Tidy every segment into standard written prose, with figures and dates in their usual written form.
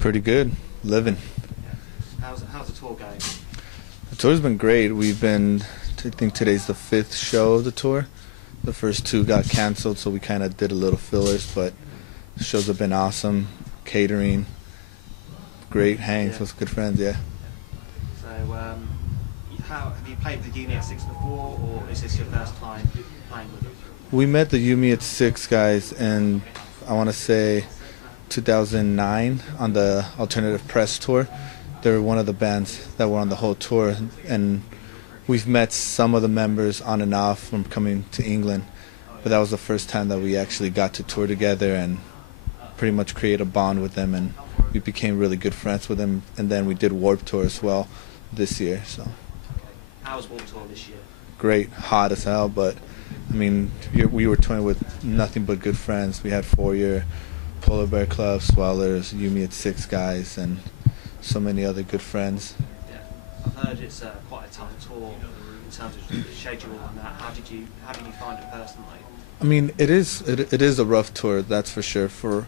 Pretty good. Living. How's the tour going? The tour's been great. I think today's the 5th show of the tour. The first 2 got canceled, so we kind of did a little fillers, but the shows have been awesome. Catering, great hangs with good friends, yeah. So, have you played with Uni at 6 before, or is this your first time playing with them? We met the Yumi at 6 guys, and I want to say 2009 on the Alternative Press tour. They were one of the bands that were on the whole tour, and we've met some of the members on and off from coming to England, but that was the first time that we actually got to tour together and pretty much create a bond with them, and we became really good friends with them. And then we did Warped Tour as well this year. So how was Warped Tour this year? Great, hot as hell, but I mean, we were touring with nothing but good friends. We had 4-year Polar Bear Club, Swellers, Yumi at 6 guys, and so many other good friends. Yeah, I've heard it's quite a tough tour in terms of the schedule and that. How did you find it personally? I mean, it is a rough tour, that's for sure. For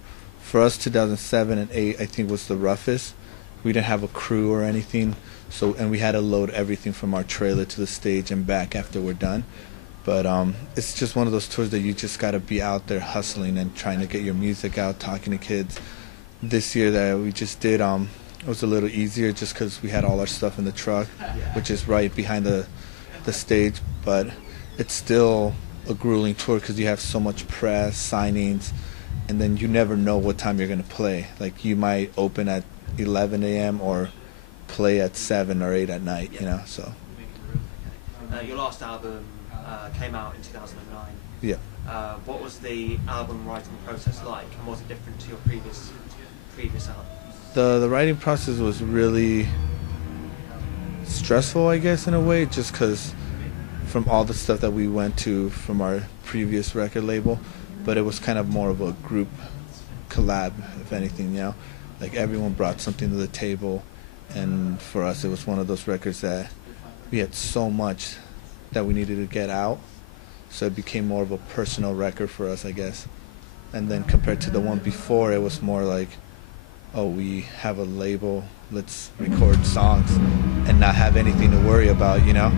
us, 2007 and 8, I think, was the roughest. We didn't have a crew or anything, and we had to load everything from our trailer to the stage and back after we're done. But it's just one of those tours that you just got to be out there hustling and trying to get your music out, talking to kids. This year that we just did, it was a little easier just because we had all our stuff in the truck, which is right behind the stage. But it's still a grueling tour because you have so much press, signings, and then you never know what time you're going to play. Like, you might open at 11 a.m. or play at 7 or 8 at night, you know. So your last album came out in 2009. Yeah. What was the album writing process like, and was it different to your previous album? The writing process was really stressful, I guess, in a way, just because from all the stuff that we went to from our previous record label, but it was kind of more of a group collab, if anything, you know. Like, everyone brought something to the table, and for us it was one of those records that we had so much that we needed to get out, so it became more of a personal record for us, I guess. And then compared to the one before, it was more like, oh, we have a label, let's record songs and not have anything to worry about, you know.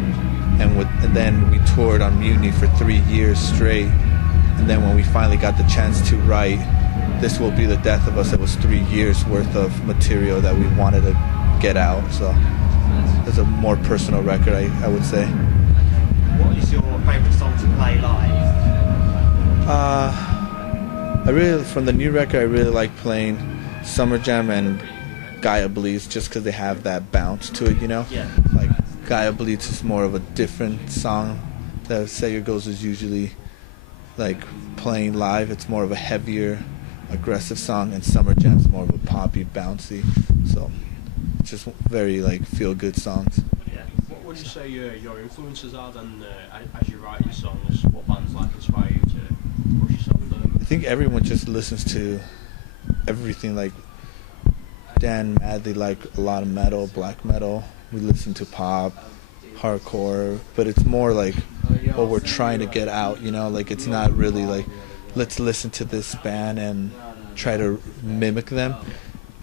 And then we toured on Mutiny for 3 years straight, and then when we finally got the chance to write This Will Be the Death of Us, it was 3 years worth of material that we wanted to get out. So it's a more personal record, I would say. What is your favourite song to play live? From the new record, I really like playing Summer Jam and Gaia Bleeds, just because they have that bounce to it, you know? Yeah. Like, Gaia Bleeds is more of a different song. The Say Your Goes is usually, like, playing live. It's more of a heavier, aggressive song, and Summer Jam's more of a poppy, bouncy. So, it's just very, like, feel-good songs. What would you say your influences are then as you write your songs? What bands like inspire you to push yourself further? I think everyone just listens to everything. Like, Dan Madley liked a lot of metal, black metal. We listen to pop, hardcore, but it's more like what we're trying to get out, you know? Like, it's not really like, let's listen to this band and try to mimic them.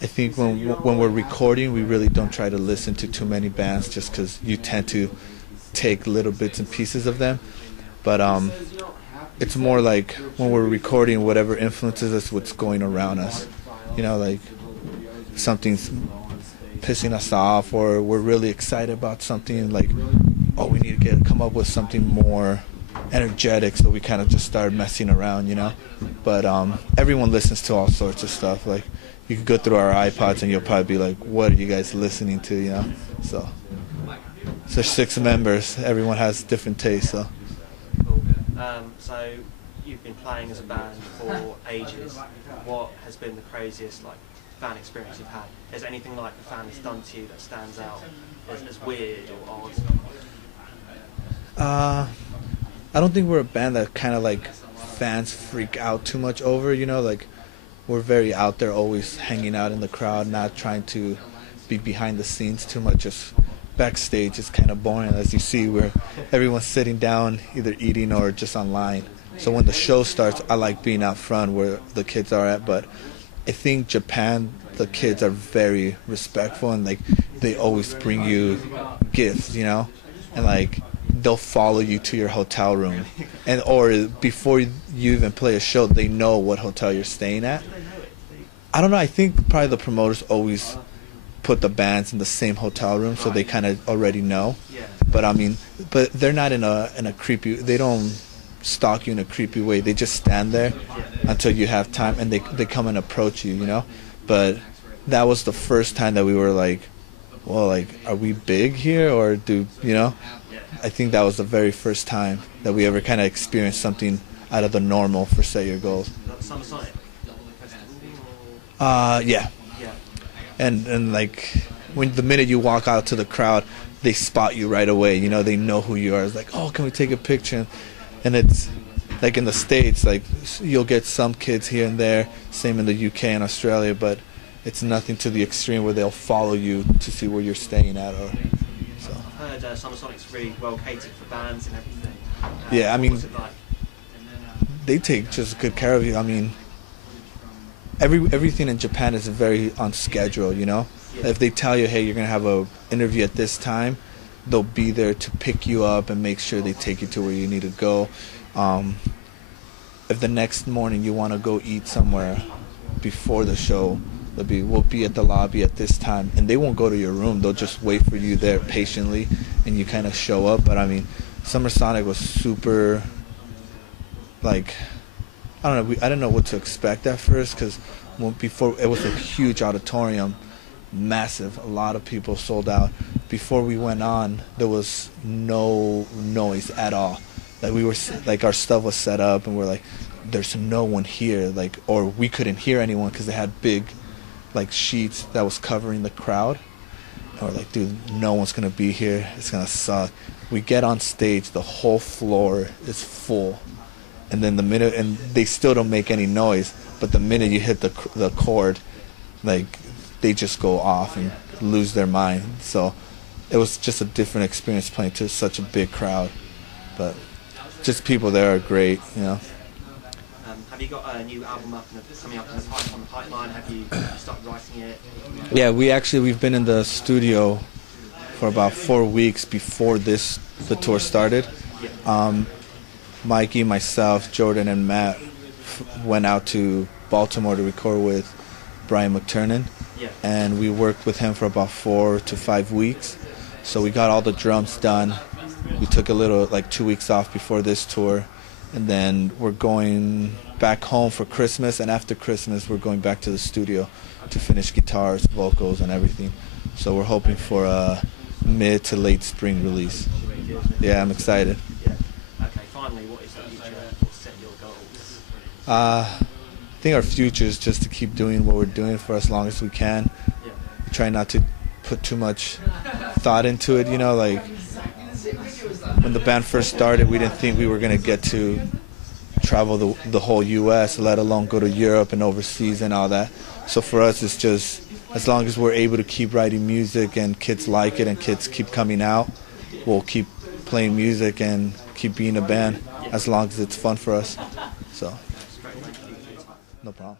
I think when we're recording, we really don't try to listen to too many bands, just because you tend to take little bits and pieces of them. But it's more like when we're recording, whatever influences us, what's going around us. You know, like, if something's pissing us off, or we're really excited about something, like, oh, we need to come up with something more energetic, so we kind of just start messing around, you know. But everyone listens to all sorts of stuff. Like, you could go through our iPods and you'll probably be like, what are you guys listening to, you know? So there's 6 members, everyone has different tastes. So so you've been playing as a band for ages. What has been the craziest, like, fan experience you've had? Is anything like the fan has done to you that stands out as weird or odd? I don't think we're a band that kind of, like, fans freak out too much over, you know. Like, we're very out there, always hanging out in the crowd, not trying to be behind the scenes too much. Just backstage is kind of boring, as you see, where everyone's sitting down, either eating or just online. So when the show starts, I like being out front where the kids are at, but I think Japan, the kids are very respectful, and like they always bring you gifts, you know, and like they'll follow you to your hotel room, and or before you even play a show, they know what hotel you're staying at. I don't know. I think probably the promoters always put the bands in the same hotel room, so they kind of already know. But I mean, but they're not in a creepy. They don't stalk you in a creepy way. They just stand there until you have time, and they come and approach you, you know. But that was the first time that we were like, well, like, are we big here, or do you know? I think that was the very first time that we ever kind of experienced something out of the normal for Set Your Goals. Summer Sonic? Yeah. And like, when the minute you walk out to the crowd, they spot you right away. You know, they know who you are. It's like, oh, can we take a picture? And it's like in the States, like you'll get some kids here and there, same in the UK and Australia, but it's nothing to the extreme where they'll follow you to see where you're staying at. Or so. I've heard Summer Sonic's really well catered for bands and everything. Yeah, I mean, what's it like? they take just good care of you. I mean, everything in Japan is very on schedule, you know. If they tell you, hey, you're gonna have a interview at this time, they'll be there to pick you up and make sure they take you to where you need to go. If the next morning you want to go eat somewhere before the show, we'll be at the lobby at this time, and they won't go to your room. They'll just wait for you there patiently, and you kind of show up. But I mean, Summer Sonic was super, like, I don't know. I didn't know what to expect at first, because before it was a huge auditorium, massive, a lot of people, sold out. Before we went on, there was no noise at all. Like we were, like our stuff was set up, and we're like, there's no one here, like, or we couldn't hear anyone because they had big, like, sheets that was covering the crowd. And we're like, dude, no one's gonna be here. It's gonna suck. We get on stage, the whole floor is full, and then and they still don't make any noise. But the minute you hit the chord, like, they just go off and lose their mind. So it was just a different experience playing to such a big crowd. But just people there are great, you know. Have you got a new album coming up on the pipeline? Have you started writing it? Yeah, we've been in the studio for about 4 weeks before the tour started. Mikey, myself, Jordan, and Matt went out to Baltimore to record with Brian McTernan. And we worked with him for about 4 to 5 weeks. So we got all the drums done. We took a little, like, 2 weeks off before this tour, and then we're going back home for Christmas, and after Christmas we're going back to the studio to finish guitars, vocals, and everything. So we're hoping for a mid to late spring release. Yeah, I'm excited. Yeah. Okay, finally, what is the future for Set Your Goals? I think our future is just to keep doing what we're doing for as long as we can. Try not to put too much thought into it, you know, like when the band first started, we didn't think we were going to get to travel the whole U.S., let alone go to Europe and overseas and all that. So for us, it's just, as long as we're able to keep writing music and kids like it and kids keep coming out, we'll keep playing music and keep being a band as long as it's fun for us. So, no problem.